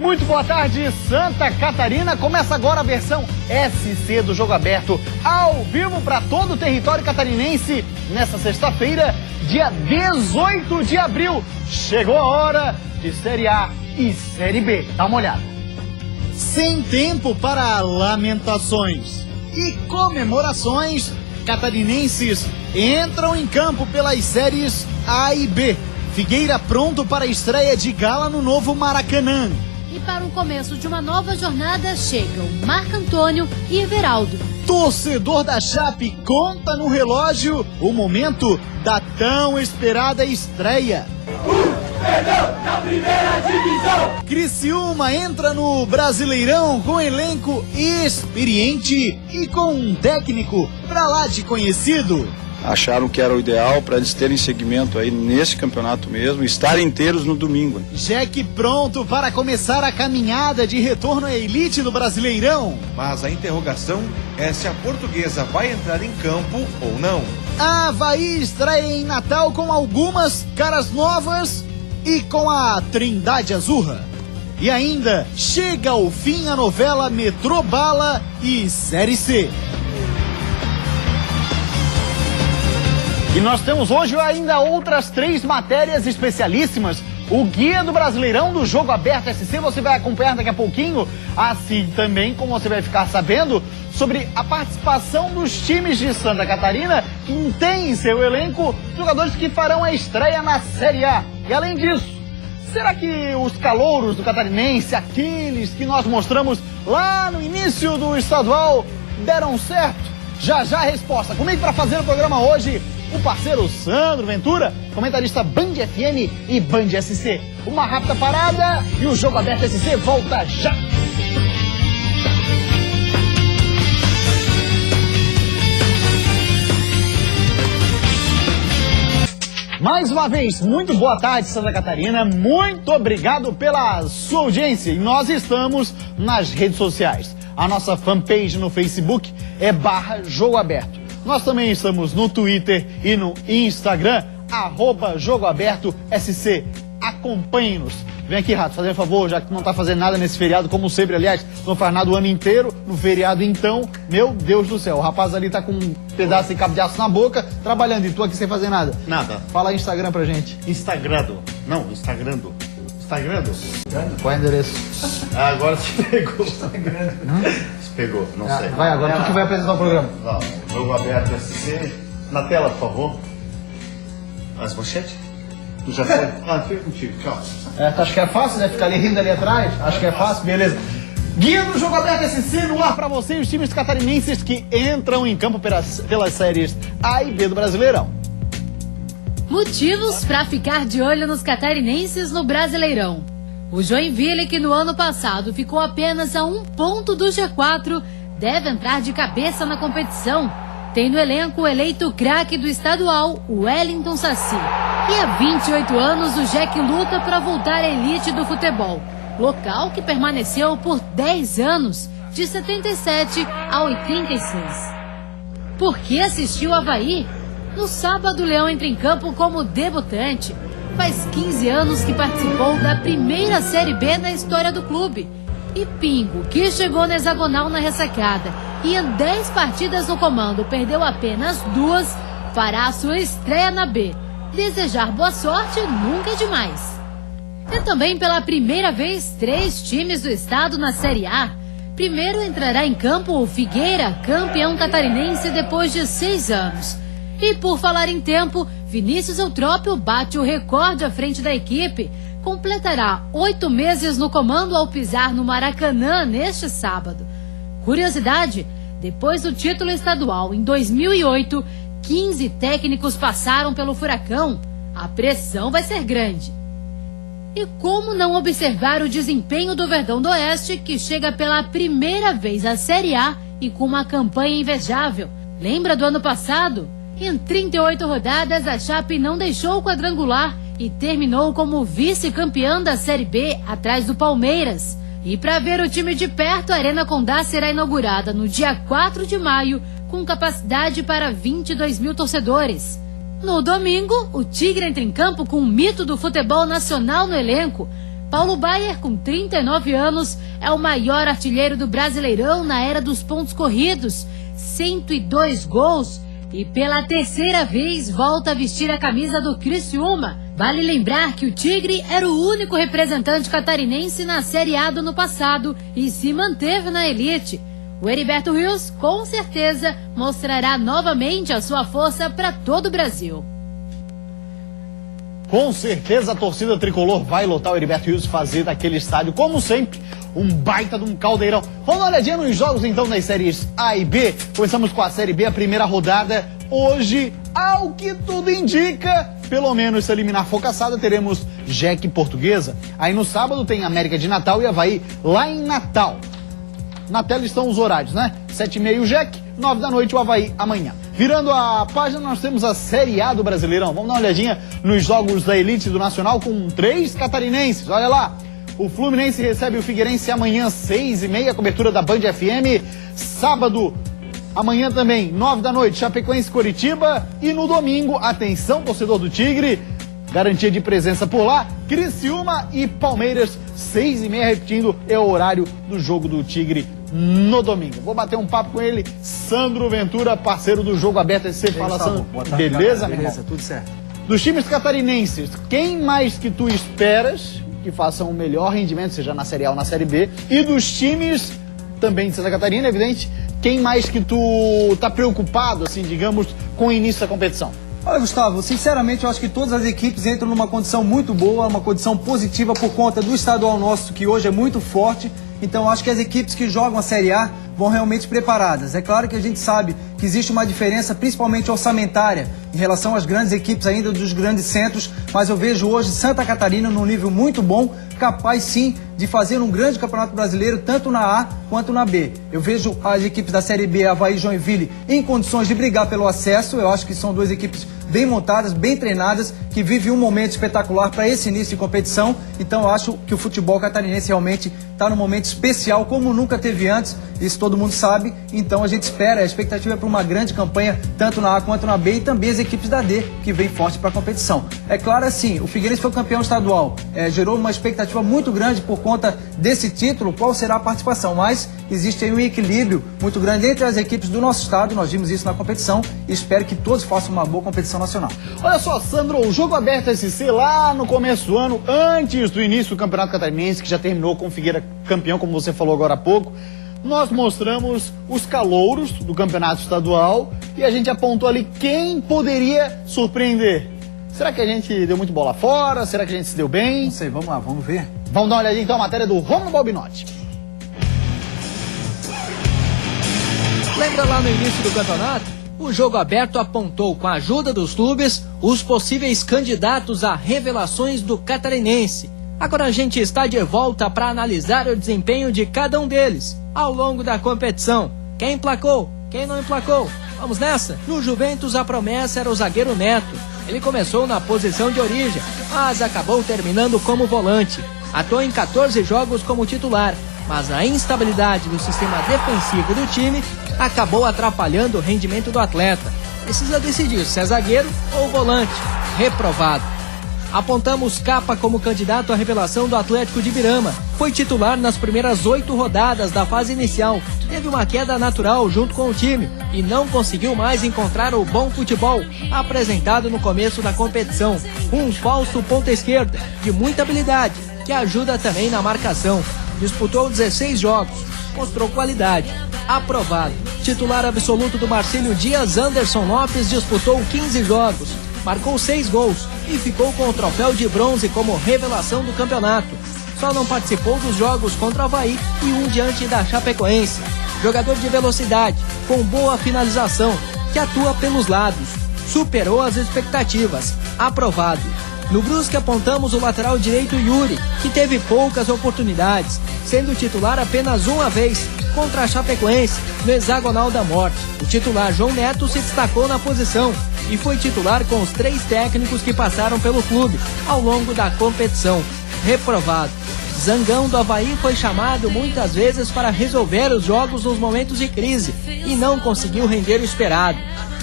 Muito boa tarde, Santa Catarina. Começa agora a versão SC do Jogo Aberto, ao vivo para todo o território catarinense, nesta sexta-feira, dia 18 de abril. Chegou a hora de Série A e Série B. Dá uma olhada. Sem tempo para lamentações e comemorações, catarinenses entram em campo pelas séries A e B. Figueira pronto para a estreia de gala no novo Maracanã. E para o começo de uma nova jornada chegam Marco Antônio e Everaldo. Torcedor da Chape conta no relógio o momento da tão esperada estreia. Na primeira divisão. Criciúma entra no Brasileirão com elenco experiente e com um técnico pra lá de conhecido. Acharam que era o ideal para eles terem segmento aí nesse campeonato mesmo, estarem inteiros no domingo. Jeque pronto para começar a caminhada de retorno à elite do Brasileirão. Mas a interrogação é se a Portuguesa vai entrar em campo ou não. Avaí estreia em Natal com algumas caras novas e com a Trindade Azurra. E ainda chega ao fim a novela Metrô Bala e Série C. E nós temos hoje ainda outras 3 matérias especialíssimas. O Guia do Brasileirão do Jogo Aberto SC, você vai acompanhar daqui a pouquinho. Assim também, como você vai ficar sabendo, sobre a participação dos times de Santa Catarina, que tem em seu elenco jogadores que farão a estreia na Série A. E além disso, será que os calouros do catarinense, aqueles que nós mostramos lá no início do estadual, deram certo? Já já a resposta. Comigo para fazer o programa hoje, o parceiro Sandro Ventura, comentarista Band FM e Band SC. Uma rápida parada e o Jogo Aberto SC volta já. Mais uma vez, muito boa tarde, Santa Catarina. Muito obrigado pela sua audiência. E nós estamos nas redes sociais. A nossa fanpage no Facebook é /Jogo Aberto. Nós também estamos no Twitter e no Instagram, @Jogo Aberto SC. Acompanhe-nos. Vem aqui, Rato, fazer um favor, já que não está fazendo nada nesse feriado, como sempre, aliás, não faz nada o ano inteiro, no feriado então, meu Deus do céu, o rapaz ali tá com um pedaço de cabo de aço na boca, trabalhando, e tu aqui sem fazer nada. Nada. Fala aí Instagram pra gente. Instagrado. Não, Instagrando. Instagrando? Qual é o endereço? Ah, agora se pegou. Instagrando. Se pegou, não sei. Vai, agora tu que vai apresentar o programa. Não, Jogo Aberto SC. Na tela, por favor. As manchetes? Tu já foi? Ah, fica contigo, tchau. Tu acha que é fácil, né? Ficar ali rindo ali atrás? Acho que é fácil, beleza. Guia do Jogo Aberto SC no ar pra você e os times catarinenses que entram em campo pelas séries A e B do Brasileirão. Motivos para ficar de olho nos catarinenses no Brasileirão. O Joinville, que no ano passado ficou apenas a 1 ponto do G4, deve entrar de cabeça na competição. Tem no elenco o eleito craque do estadual, o Wellington Saci. E há 28 anos o Jeque luta para voltar à elite do futebol. Local que permaneceu por 10 anos, de 77 a 86. Por que assistiu Avaí? No sábado, o Leão entra em campo como debutante. Faz 15 anos que participou da primeira Série B na história do clube. E Pingo, que chegou na hexagonal na ressacada e em 10 partidas no comando perdeu apenas 2, fará a sua estreia na B. Desejar boa sorte nunca é demais. E também pela primeira vez 3 times do estado na Série A. Primeiro entrará em campo o Figueira, campeão catarinense depois de 6 anos. E por falar em tempo, Vinícius Eutrópio bate o recorde à frente da equipe. Completará 8 meses no comando ao pisar no Maracanã neste sábado. Curiosidade, depois do título estadual em 2008, 15 técnicos passaram pelo Furacão. A pressão vai ser grande. E como não observar o desempenho do Verdão do Oeste, que chega pela primeira vez à Série A e com uma campanha invejável? Lembra do ano passado? Em 38 rodadas, a Chape não deixou o quadrangular e terminou como vice-campeã da Série B, atrás do Palmeiras. E para ver o time de perto, a Arena Condá será inaugurada no dia 4 de maio, com capacidade para 22 mil torcedores. No domingo, o Tigre entra em campo com um mito do futebol nacional no elenco. Paulo Baier, com 39 anos, é o maior artilheiro do Brasileirão na era dos pontos corridos, 102 gols, e pela terceira vez volta a vestir a camisa do Criciúma. Vale lembrar que o Tigre era o único representante catarinense na Série A do ano passado e se manteve na elite. O Heriberto Rios, com certeza, mostrará novamente a sua força para todo o Brasil. Com certeza a torcida tricolor vai lotar o Heriberto Rios, fazer daquele estádio, como sempre, um baita de um caldeirão. Vamos dar uma olhadinha nos jogos então das séries A e B. Começamos com a Série B, a primeira rodada. Hoje, ao que tudo indica, pelo menos se eliminar Focaçada, teremos Jack e Portuguesa. Aí no sábado tem América de Natal e Avaí, lá em Natal. Na tela estão os horários, né? 7h30 o Jack, 9 da noite o Avaí amanhã. Virando a página, nós temos a Série A do Brasileirão. Vamos dar uma olhadinha nos jogos da elite do Nacional com 3 catarinenses. Olha lá, o Fluminense recebe o Figueirense amanhã, 6h30, cobertura da Band FM. Sábado, amanhã também, 9 da noite, Chapecoense e Coritiba. E no domingo, atenção, torcedor do Tigre, garantia de presença por lá, Criciúma e Palmeiras, 6h30, repetindo, é o horário do jogo do Tigre no domingo. Vou bater um papo com ele, Sandro Ventura, parceiro do Jogo Aberto SC. Fala, Sandro. Beleza, meu irmão? Beleza, tudo certo. Dos times catarinenses, quem mais que tu esperas que façam o melhor rendimento, seja na Série A ou na Série B? E dos times também de Santa Catarina, evidente, quem mais que tu tá preocupado, assim, digamos, com o início da competição? Olha, Gustavo, sinceramente eu acho que todas as equipes entram numa condição muito boa, uma condição positiva por conta do estadual nosso, que hoje é muito forte. Então eu acho que as equipes que jogam a Série A vão realmente preparadas. É claro que a gente sabe que existe uma diferença, principalmente orçamentária, em relação às grandes equipes ainda dos grandes centros, mas eu vejo hoje Santa Catarina num nível muito bom, capaz sim de fazer um grande campeonato brasileiro, tanto na A quanto na B. Eu vejo as equipes da Série B, Avaí e Joinville, em condições de brigar pelo acesso. Eu acho que são duas equipes bem montadas, bem treinadas, que vivem um momento espetacular para esse início de competição. Então eu acho que o futebol catarinense realmente está num momento especial, como nunca teve antes, isso todo mundo sabe. Então a gente espera, a expectativa é para uma grande campanha, tanto na A quanto na B, e também as equipes da D, que vem forte para a competição. É claro assim, o Figueirense foi campeão estadual, gerou uma expectativa muito grande por conta desse título, qual será a participação, mas existe aí um equilíbrio muito grande entre as equipes do nosso estado, nós vimos isso na competição, e espero que todos façam uma boa competição nacional. Olha só, Sandro, o Jogo Aberto SC lá no começo do ano, antes do início do Campeonato Catarinense, que já terminou com o Figueira campeão, como você falou agora há pouco, nós mostramos os calouros do campeonato estadual e a gente apontou ali quem poderia surpreender. Será que a gente deu muito bola fora? Será que a gente se deu bem? Não sei, vamos lá, vamos ver. Vamos dar uma olhadinha então a matéria do Romulo Balbinotti. Lembra lá no início do campeonato? O Jogo Aberto apontou, com a ajuda dos clubes, os possíveis candidatos a revelações do catarinense. Agora a gente está de volta para analisar o desempenho de cada um deles ao longo da competição. Quem emplacou? Quem não emplacou? Vamos nessa? No Juventus a promessa era o zagueiro Neto. Ele começou na posição de origem, mas acabou terminando como volante. Atuou em 14 jogos como titular, mas a instabilidade do sistema defensivo do time acabou atrapalhando o rendimento do atleta. Precisa decidir se é zagueiro ou volante. Reprovado. Apontamos Capa como candidato à revelação do Atlético de Birama. Foi titular nas primeiras 8 rodadas da fase inicial. Teve uma queda natural junto com o time e não conseguiu mais encontrar o bom futebol apresentado no começo da competição. Um falso ponta esquerda de muita habilidade, que ajuda também na marcação. Disputou 16 jogos, mostrou qualidade. Aprovado. Titular absoluto do Marcílio Dias, Anderson Lopes disputou 15 jogos. Marcou 6 gols e ficou com o troféu de bronze como revelação do campeonato. Só não participou dos jogos contra o Avaí e um diante da Chapecoense. Jogador de velocidade, com boa finalização, que atua pelos lados. Superou as expectativas. Aprovado. No Brusque apontamos o lateral direito Yuri, que teve poucas oportunidades, sendo titular apenas uma vez, contra a Chapecoense, no hexagonal da morte. O titular João Neto se destacou na posição e foi titular com os 3 técnicos que passaram pelo clube ao longo da competição. Reprovado. Zangão do Avaí foi chamado muitas vezes para resolver os jogos nos momentos de crise e não conseguiu render o esperado.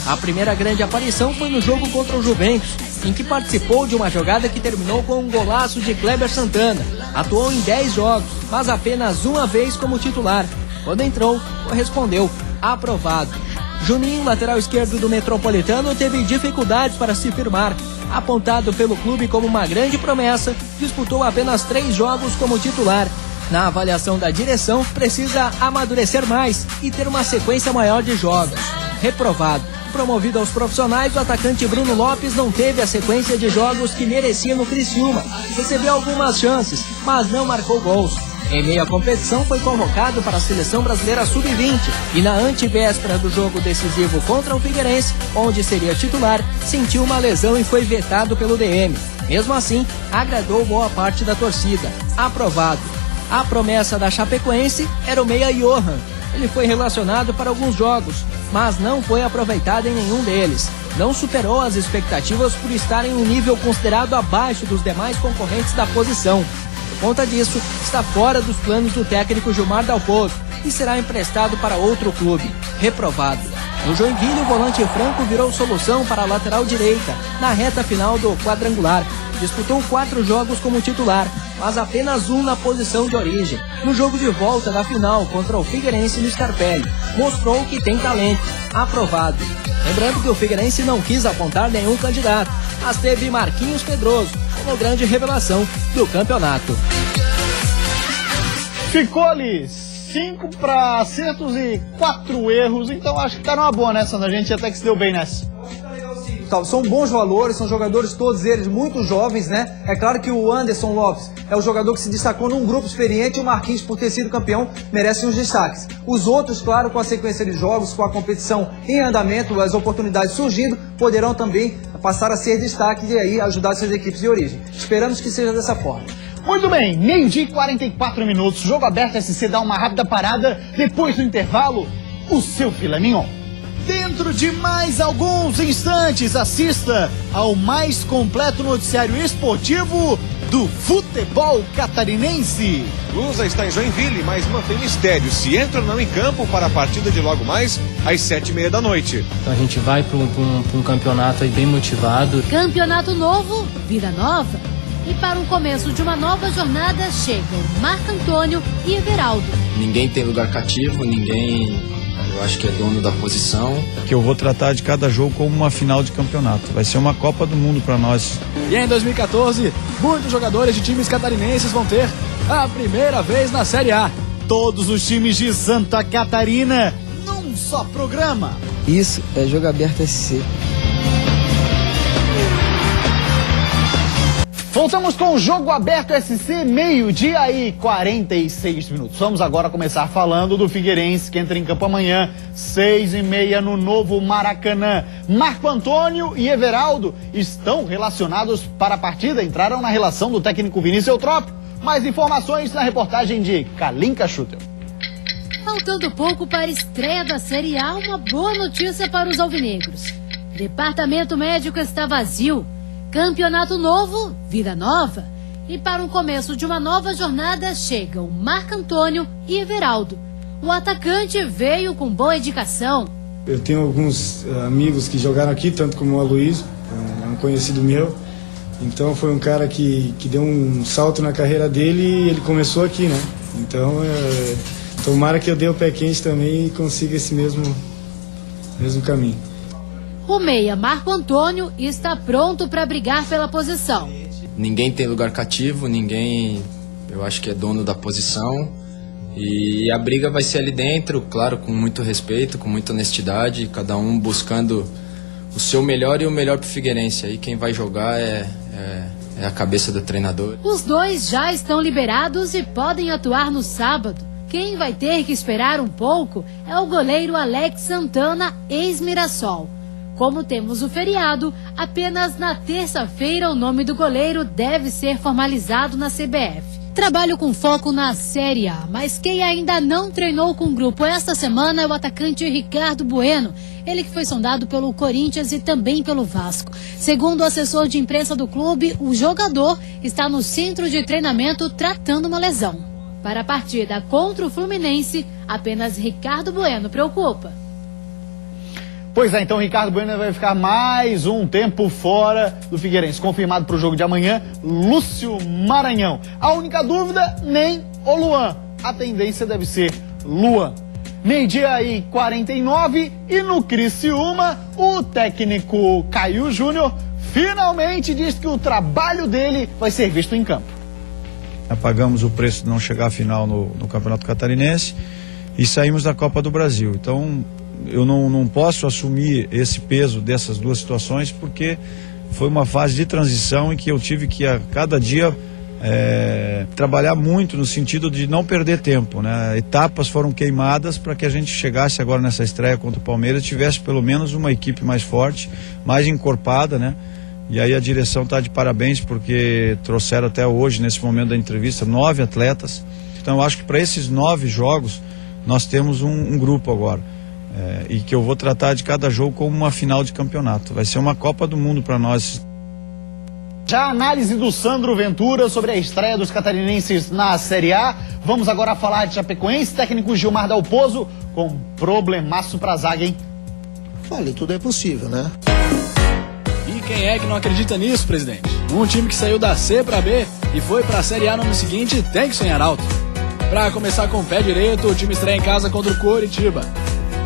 A primeira grande aparição foi no jogo contra o Juventus, em que participou de uma jogada que terminou com um golaço de Kleber Santana. Atuou em 10 jogos, mas apenas uma vez como titular. Quando entrou, correspondeu, aprovado. Juninho, lateral esquerdo do Metropolitano, teve dificuldades para se firmar. Apontado pelo clube como uma grande promessa, disputou apenas 3 jogos como titular. Na avaliação da direção, precisa amadurecer mais e ter uma sequência maior de jogos. Reprovado. Promovido aos profissionais, o atacante Bruno Lopes não teve a sequência de jogos que merecia no Criciúma. Recebeu algumas chances, mas não marcou gols. Em meio à competição, foi convocado para a Seleção Brasileira Sub-20 e na antevéspera do jogo decisivo contra o Figueirense, onde seria titular, sentiu uma lesão e foi vetado pelo DM. Mesmo assim, agradou boa parte da torcida. Aprovado. A promessa da Chapecoense era o meia Johan. Ele foi relacionado para alguns jogos, mas não foi aproveitado em nenhum deles. Não superou as expectativas por estar em um nível considerado abaixo dos demais concorrentes da posição. Por conta disso, está fora dos planos do técnico Gilmar Dalpozo e será emprestado para outro clube. Reprovado. No Joinville, o volante Franco virou solução para a lateral direita, na reta final do quadrangular. Disputou 4 jogos como titular, mas apenas um na posição de origem. No jogo de volta da final contra o Figueirense no Scarpelli, mostrou que tem talento. Aprovado. Lembrando que o Figueirense não quis apontar nenhum candidato, mas teve Marquinhos Pedroso como grande revelação do campeonato. Ficou ali 5 para acertos e 4 erros, então acho que tá numa boa, né, Sandra? A gente até que se deu bem nessa. São bons valores, são jogadores todos eles muito jovens, né? É claro que o Anderson Lopes é o jogador que se destacou num grupo experiente e o Marquinhos, por ter sido campeão, merece uns destaques. Os outros, claro, com a sequência de jogos, com a competição em andamento, as oportunidades surgindo, poderão também passar a ser destaques e aí ajudar suas equipes de origem. Esperamos que seja dessa forma. Muito bem, 12h e 44 minutos, jogo aberto, SC dá uma rápida parada, depois do intervalo, o seu filé mignon. Dentro de mais alguns instantes, assista ao mais completo noticiário esportivo do futebol catarinense. Lusa está em Joinville, mas mantém mistério se entra ou não em campo para a partida de logo mais às 7h30 da noite. Então a gente vai para um campeonato aí bem motivado. Campeonato novo, vida nova. E para o começo de uma nova jornada chegam Marco Antônio e Everaldo. Ninguém tem lugar cativo, ninguém... Eu acho que é dono da posição. Que eu vou tratar de cada jogo como uma final de campeonato. Vai ser uma Copa do Mundo para nós. E em 2014, muitos jogadores de times catarinenses vão ter a primeira vez na Série A. Todos os times de Santa Catarina, num só programa. Isso é Jogo Aberto SC. Voltamos com o Jogo Aberto SC, 12h e 46 minutos. Vamos agora começar falando do Figueirense, que entra em campo amanhã, 6h30 no novo Maracanã. Marco Antônio e Everaldo estão relacionados para a partida, entraram na relação do técnico Vinícius Eutrópio. Mais informações na reportagem de Kalinka Schutter. Faltando pouco para a estreia da Série A, uma boa notícia para os alvinegros. Departamento médico está vazio. Campeonato novo, vida nova. E para o começo de uma nova jornada chegam Marco Antônio e Everaldo. O atacante veio com boa indicação. Eu tenho alguns amigos que jogaram aqui, tanto como o Aloysio, um conhecido meu. Então foi um cara que deu um salto na carreira dele e ele começou aqui, né? Então tomara que eu dê o pé quente também e consiga esse mesmo caminho. O meia Marco Antônio está pronto para brigar pela posição. Ninguém tem lugar cativo, ninguém, eu acho que é dono da posição. E a briga vai ser ali dentro, claro, com muito respeito, com muita honestidade, cada um buscando o seu melhor e o melhor pro Figueirense. Aí quem vai jogar é a cabeça do treinador. Os dois já estão liberados e podem atuar no sábado. Quem vai ter que esperar um pouco é o goleiro Alex Santana, ex-Mirassol. Como temos o feriado, apenas na terça-feira o nome do goleiro deve ser formalizado na CBF. Trabalho com foco na Série A, mas quem ainda não treinou com o grupo esta semana é o atacante Ricardo Bueno, ele que foi sondado pelo Corinthians e também pelo Vasco. Segundo o assessor de imprensa do clube, o jogador está no centro de treinamento tratando uma lesão. Para a partida contra o Fluminense, apenas Ricardo Bueno preocupa. Pois é, então Ricardo Bueno vai ficar mais um tempo fora do Figueirense. Confirmado para o jogo de amanhã, Lúcio Maranhão. A única dúvida, nem o Luan. A tendência deve ser Luan. 12h49 e no Criciúma, o técnico Caio Júnior finalmente diz que o trabalho dele vai ser visto em campo. Pagamos o preço de não chegar à final no Campeonato Catarinense e saímos da Copa do Brasil. Então, eu não posso assumir esse peso dessas duas situações porque foi uma fase de transição em que eu tive que a cada dia trabalhar muito no sentido de não perder tempo, né? Etapas foram queimadas para que a gente chegasse agora nessa estreia contra o Palmeiras, tivesse pelo menos uma equipe mais forte, mais encorpada, né? E aí a direção está de parabéns porque trouxeram até hoje, nesse momento da entrevista, 9 atletas. Então eu acho que para esses 9 jogos nós temos um grupo agora. E que eu vou tratar de cada jogo como uma final de campeonato. Vai ser uma Copa do Mundo para nós. Já a análise do Sandro Ventura sobre a estreia dos catarinenses na Série A. Vamos agora falar de Chapecoense, técnico Gilmar Dalpozo, com problemaço pra zaga, hein? Olha, tudo é possível, né? E quem é que não acredita nisso, presidente? Um time que saiu da C pra B e foi pra Série A no ano seguinte tem que sonhar alto. Pra começar com o pé direito, o time estreia em casa contra o Coritiba.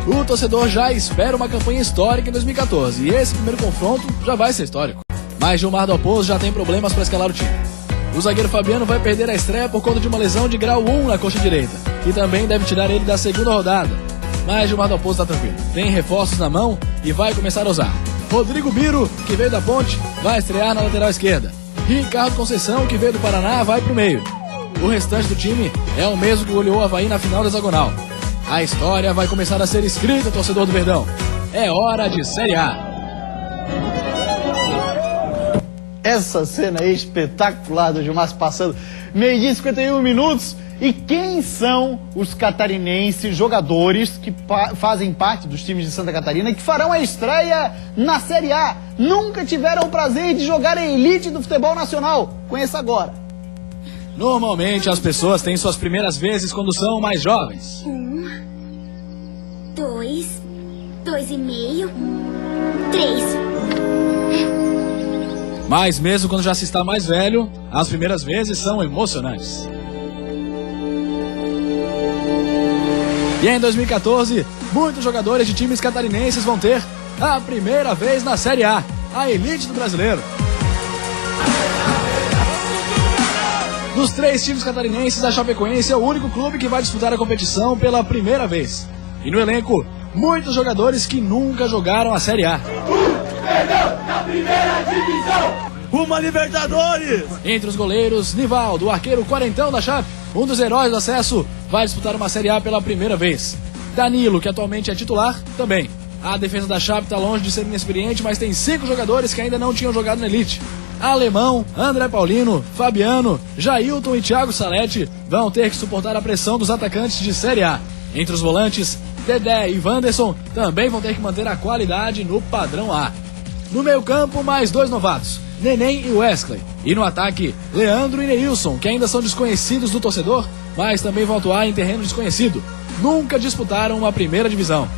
O torcedor já espera uma campanha histórica em 2014 e esse primeiro confronto já vai ser histórico. Mas Gilmar Dalpozo já tem problemas para escalar o time. O zagueiro Fabiano vai perder a estreia por conta de uma lesão de grau 1 na coxa direita, que também deve tirar ele da segunda rodada. Mas Gilmar Dalpozo está tranquilo, tem reforços na mão e vai começar a usar. Rodrigo Biro, que veio da Ponte, vai estrear na lateral esquerda. Ricardo Conceição, que veio do Paraná, vai pro meio. O restante do time é o mesmo que goleou o Avaí na final da hexagonal. A história vai começar a ser escrita, torcedor do Verdão. É hora de Série A. Essa cena é espetacular do Gilmar se passando. 12h 51 minutos. E quem são os catarinenses jogadores que fazem parte dos times de Santa Catarina e que farão a estreia na Série A? Nunca tiveram o prazer de jogar a elite do futebol nacional. Conheça agora. Normalmente as pessoas têm suas primeiras vezes quando são mais jovens. 1, 2, 2,5, 3. Mas mesmo quando já se está mais velho, as primeiras vezes são emocionantes. E em 2014, muitos jogadores de times catarinenses vão ter a primeira vez na Série A, a elite do brasileiro. Dos 3 times catarinenses, a Chapecoense é o único clube que vai disputar a competição pela primeira vez. E no elenco, muitos jogadores que nunca jogaram a Série A. Perdão na primeira divisão! Uma Libertadores! Entre os goleiros, Nivaldo, o arqueiro quarentão da Chape, um dos heróis do acesso, vai disputar uma Série A pela primeira vez. Danilo, que atualmente é titular, também. A defesa da Chape está longe de ser inexperiente, mas tem 5 jogadores que ainda não tinham jogado na elite. Alemão, André Paulino, Fabiano, Jailton e Thiago Salete vão ter que suportar a pressão dos atacantes de Série A. Entre os volantes, Dedé e Wanderson também vão ter que manter a qualidade no padrão A. No meio-campo, mais 2 novatos, Neném e Wesley. E no ataque, Leandro e Neilson, que ainda são desconhecidos do torcedor, mas também vão atuar em terreno desconhecido. Nunca disputaram uma primeira divisão.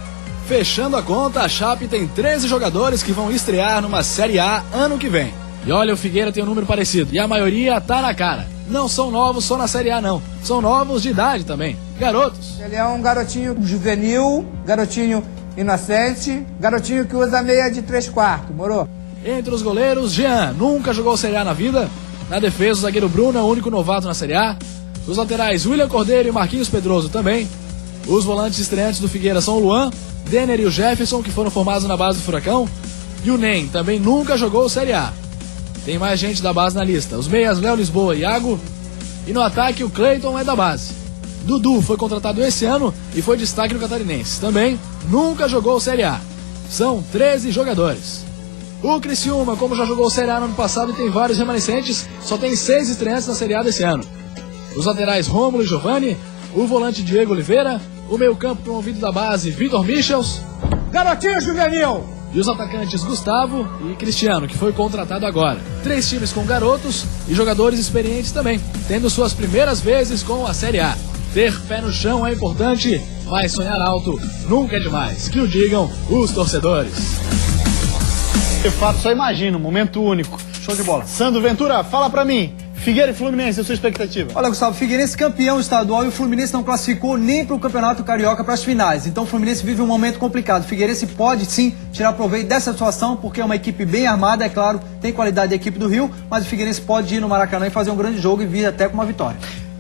Fechando a conta, a Chape tem 13 jogadores que vão estrear numa Série A ano que vem. E olha, o Figueira tem um número parecido, e a maioria tá na cara. Não são novos só na Série A, não. São novos de idade também. Garotos. Ele é um garotinho juvenil, garotinho inocente, garotinho que usa meia de 3/4, morou? Entre os goleiros, Jean nunca jogou Série A na vida. Na defesa, o zagueiro Bruno é o único novato na Série A. Os laterais, William Cordeiro e Marquinhos Pedroso também. Os volantes estreantes do Figueira são o Luan, Denner e o Jefferson, que foram formados na base do Furacão. E o Nem também nunca jogou Série A. Tem mais gente da base na lista. Os meias, Léo Lisboa e Iago. E no ataque, o Cleiton é da base. Dudu foi contratado esse ano e foi destaque no Catarinense. Também nunca jogou Série A. São 13 jogadores. O Criciúma, como já jogou Série A no ano passado e tem vários remanescentes, só tem 6 estreantes na Série A desse ano. Os laterais Rômulo e Giovani, o volante Diego Oliveira, o meio-campo promovido da base Vitor Michels, garotinho juvenil! E os atacantes Gustavo e Cristiano, que foi contratado agora. 3 times com garotos e jogadores experientes também, tendo suas primeiras vezes com a Série A. Ter pé no chão é importante, mas sonhar alto nunca é demais. Que o digam os torcedores. De fato, só imagino, momento único. Show de bola. Sandro Ventura, fala pra mim. Figueira e Fluminense, a sua expectativa? Olha, Gustavo, Figueirense campeão estadual e o Fluminense não classificou nem para o Campeonato Carioca para as finais. Então o Fluminense vive um momento complicado. O Figueirense pode sim tirar proveito dessa situação, porque é uma equipe bem armada, é claro, tem qualidade da equipe do Rio, mas o Figueirense pode ir no Maracanã e fazer um grande jogo e vir até com uma vitória.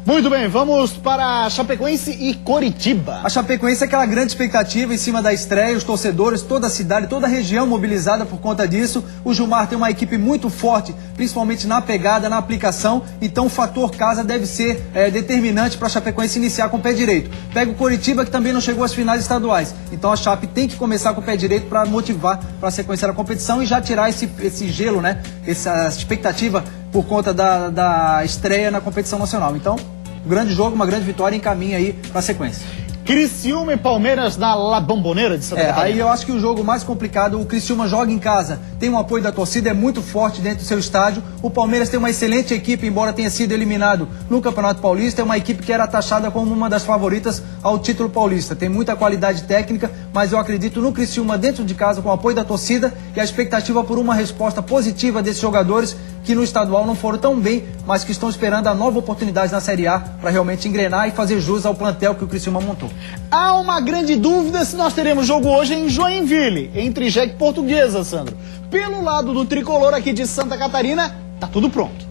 Muito bem, vamos para Chapecoense e Coritiba. A Chapecoense é aquela grande expectativa em cima da estreia, os torcedores, toda a cidade, toda a região mobilizada por conta disso. O Gilmar tem uma equipe muito forte, principalmente na pegada, na aplicação, então o fator casa deve ser determinante para a Chapecoense iniciar com o pé direito. Pega o Coritiba, que também não chegou às finais estaduais, então a Chape tem que começar com o pé direito para motivar para a sequência da competição e já tirar esse gelo, né? Essa expectativa por conta da estreia na competição nacional. Então, um grande jogo, uma grande vitória, encaminha aí para a sequência. Criciúma e Palmeiras na La Bombonera de Santa Catarina. Aí eu acho que o jogo mais complicado, o Criciúma joga em casa, tem um apoio da torcida, é muito forte dentro do seu estádio. O Palmeiras tem uma excelente equipe, embora tenha sido eliminado no Campeonato Paulista, é uma equipe que era taxada como uma das favoritas ao título paulista. Tem muita qualidade técnica, mas eu acredito no Criciúma dentro de casa, com o apoio da torcida e a expectativa por uma resposta positiva desses jogadores que no estadual não foram tão bem, mas que estão esperando a nova oportunidade na Série A para realmente engrenar e fazer jus ao plantel que o Criciúma montou. Há uma grande dúvida se nós teremos jogo hoje em Joinville, entre Jack e Portuguesa, Sandro. Pelo lado do tricolor aqui de Santa Catarina, tá tudo pronto.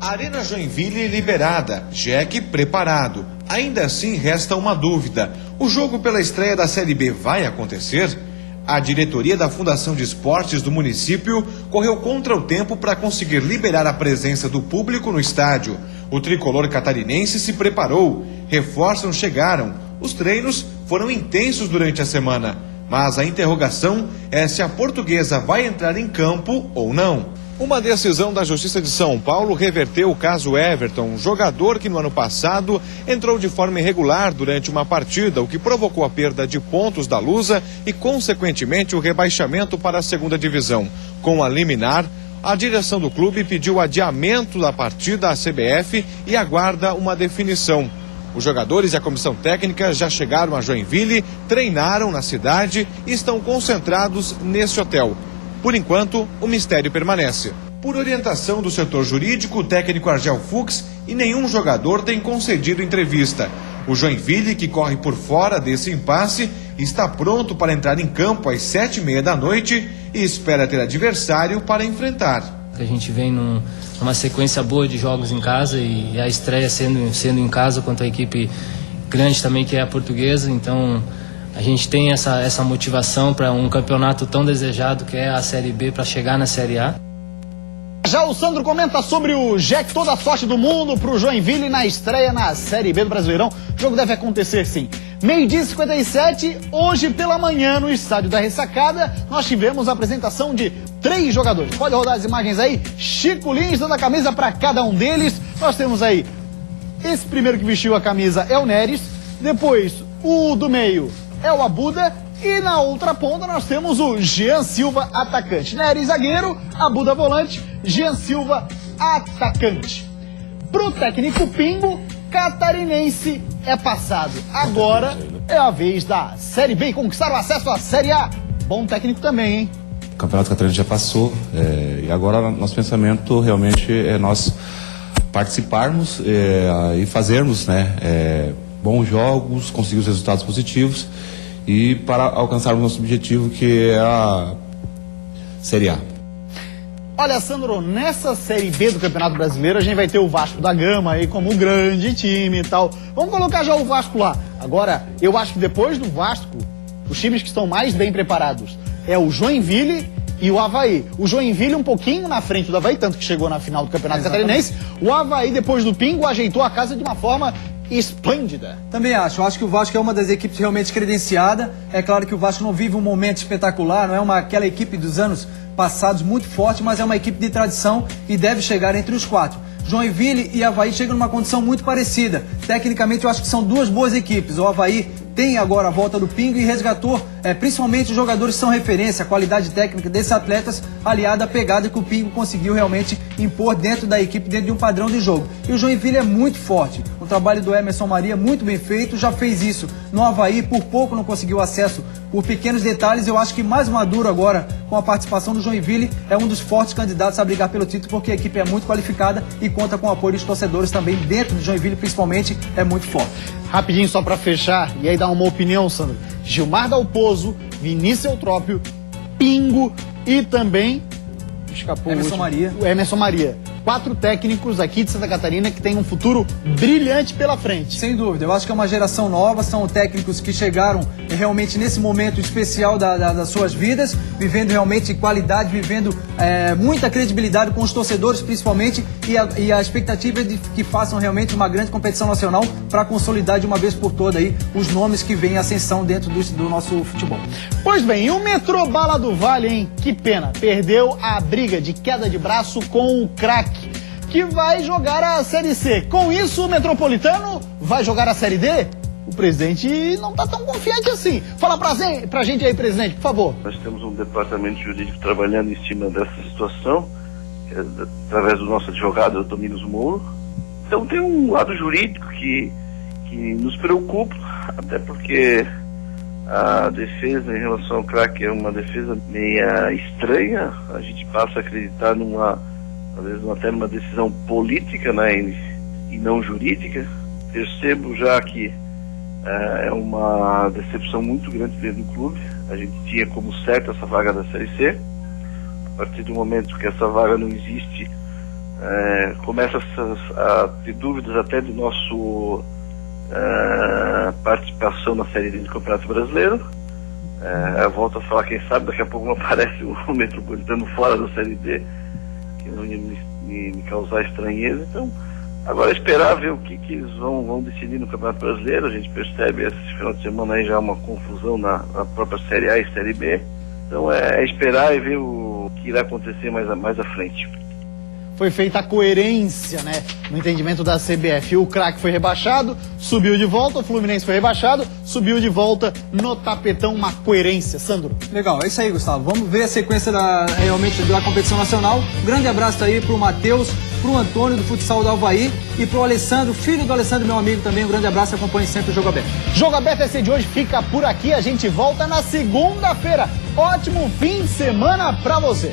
Arena Joinville liberada, Jack preparado. Ainda assim resta uma dúvida. O jogo pela estreia da Série B vai acontecer? A diretoria da Fundação de Esportes do município correu contra o tempo para conseguir liberar a presença do público no estádio. O tricolor catarinense se preparou, reforços chegaram, os treinos foram intensos durante a semana. Mas a interrogação é se a Portuguesa vai entrar em campo ou não. Uma decisão da Justiça de São Paulo reverteu o caso Everton, um jogador que no ano passado entrou de forma irregular durante uma partida, o que provocou a perda de pontos da Lusa e, consequentemente, o rebaixamento para a segunda divisão. Com a liminar, a direção do clube pediu adiamento da partida à CBF e aguarda uma definição. Os jogadores e a comissão técnica já chegaram a Joinville, treinaram na cidade e estão concentrados nesse hotel. Por enquanto, o mistério permanece. Por orientação do setor jurídico, o técnico Argel Fuchs e nenhum jogador tem concedido entrevista. O Joinville, que corre por fora desse impasse, está pronto para entrar em campo às 7h30 da noite e espera ter adversário para enfrentar. A gente vem numa sequência boa de jogos em casa e a estreia sendo em casa contra a equipe grande também, que é a Portuguesa, então a gente tem essa motivação para um campeonato tão desejado que é a Série B, para chegar na Série A. Já o Sandro comenta sobre o Jack, toda a sorte do mundo para o Joinville na estreia na Série B do Brasileirão. O jogo deve acontecer sim. 12h57, hoje pela manhã no estádio da Ressacada, nós tivemos a apresentação de 3 jogadores. Pode rodar as imagens aí? Chico Lins dando a camisa para cada um deles. Nós temos aí, esse primeiro que vestiu a camisa é o Neres, depois o do meio é o Abuda e na outra ponta nós temos o Jean Silva, atacante. Neres zagueiro, Abuda volante, Jean Silva atacante. Pro técnico Pingo, catarinense é passado. Agora é a vez da Série B e conquistar o acesso à Série A. Bom técnico também, hein? O Campeonato Catarinense já passou e agora nosso pensamento realmente é nós participarmos e fazermos bons jogos, conseguir os resultados positivos e para alcançarmos nosso objetivo, que é a Série A. Olha, Sandro, nessa Série B do Campeonato Brasileiro a gente vai ter o Vasco da Gama aí como um grande time e tal. Vamos colocar já o Vasco lá. Agora, eu acho que depois do Vasco, os times que estão mais bem preparados é o Joinville e o Avaí. O Joinville um pouquinho na frente do Avaí, tanto que chegou na final do Campeonato Catarinense. O Avaí, depois do Pingo, ajeitou a casa de uma forma esplêndida. Também acho. Eu acho que o Vasco é uma das equipes realmente credenciada. É claro que o Vasco não vive um momento espetacular, não é aquela equipe dos anos passados muito forte, mas é uma equipe de tradição e deve chegar entre os 4. Joinville e Avaí chegam numa condição muito parecida. Tecnicamente, eu acho que são duas boas equipes. O Avaí tem agora a volta do Pingo e resgatou principalmente os jogadores que são referência, a qualidade técnica desses atletas, aliada à pegada que o Pingo conseguiu realmente impor dentro da equipe, dentro de um padrão de jogo. E o Joinville é muito forte. O trabalho do Emerson Maria muito bem feito, já fez isso no Avaí, por pouco não conseguiu acesso por pequenos detalhes. Eu acho que mais maduro agora com a participação do Joinville, é um dos fortes candidatos a brigar pelo título, porque a equipe é muito qualificada e conta com o apoio dos torcedores também dentro do Joinville, principalmente, é muito forte. Rapidinho só para fechar, e aí dar uma opinião, Sandro. Gilmar Dalpozo, Vinícius Eutrópio, Pingo e também escapou o Emerson Maria. 4 técnicos aqui de Santa Catarina que têm um futuro brilhante pela frente. Sem dúvida, eu acho que é uma geração nova, são técnicos que chegaram realmente nesse momento especial das suas vidas, vivendo realmente qualidade, vivendo muita credibilidade com os torcedores principalmente, e a expectativa é de que façam realmente uma grande competição nacional para consolidar de uma vez por todas aí os nomes que vêm em ascensão dentro do nosso futebol. Pois bem, e o Metrô Bala do Vale, hein? Que pena, perdeu a briga de queda de braço com o craque, que vai jogar a Série C. Com isso, o Metropolitano vai jogar a Série D? O presidente não está tão confiante assim. Fala pra gente aí, presidente, por favor. Nós temos um departamento jurídico trabalhando em cima dessa situação, através do nosso advogado, Domingos Mouro. Então tem um lado jurídico que nos preocupa, até porque a defesa em relação ao craque é uma defesa meia estranha. A gente passa a acreditar às vezes até numa decisão política, né, e não jurídica. Percebo já que é uma decepção muito grande dentro do clube. A gente tinha como certo essa vaga da Série C. A partir do momento que essa vaga não existe, começa a ter dúvidas até do nosso participação na Série D do Campeonato Brasileiro. Eu volto a falar, quem sabe daqui a pouco não aparece o Metropolitano fora da Série D, que não ia me causar estranheza. Então, agora esperar ver o que eles vão decidir no Campeonato Brasileiro. A gente percebe esse final de semana aí já uma confusão na própria Série A e Série B. Então é esperar e ver o que irá acontecer mais à frente. Foi feita a coerência, né, no entendimento da CBF. O craque foi rebaixado, subiu de volta, o Fluminense foi rebaixado, subiu de volta no tapetão, uma coerência. Sandro. Legal, é isso aí, Gustavo. Vamos ver a sequência realmente da competição nacional. Um grande abraço aí pro Matheus, pro Antônio do futsal do Avaí e pro Alessandro, filho do Alessandro, meu amigo também. Um grande abraço, acompanhe sempre o Jogo Aberto. Jogo Aberto esse de hoje fica por aqui, a gente volta na segunda-feira. Ótimo fim de semana pra você.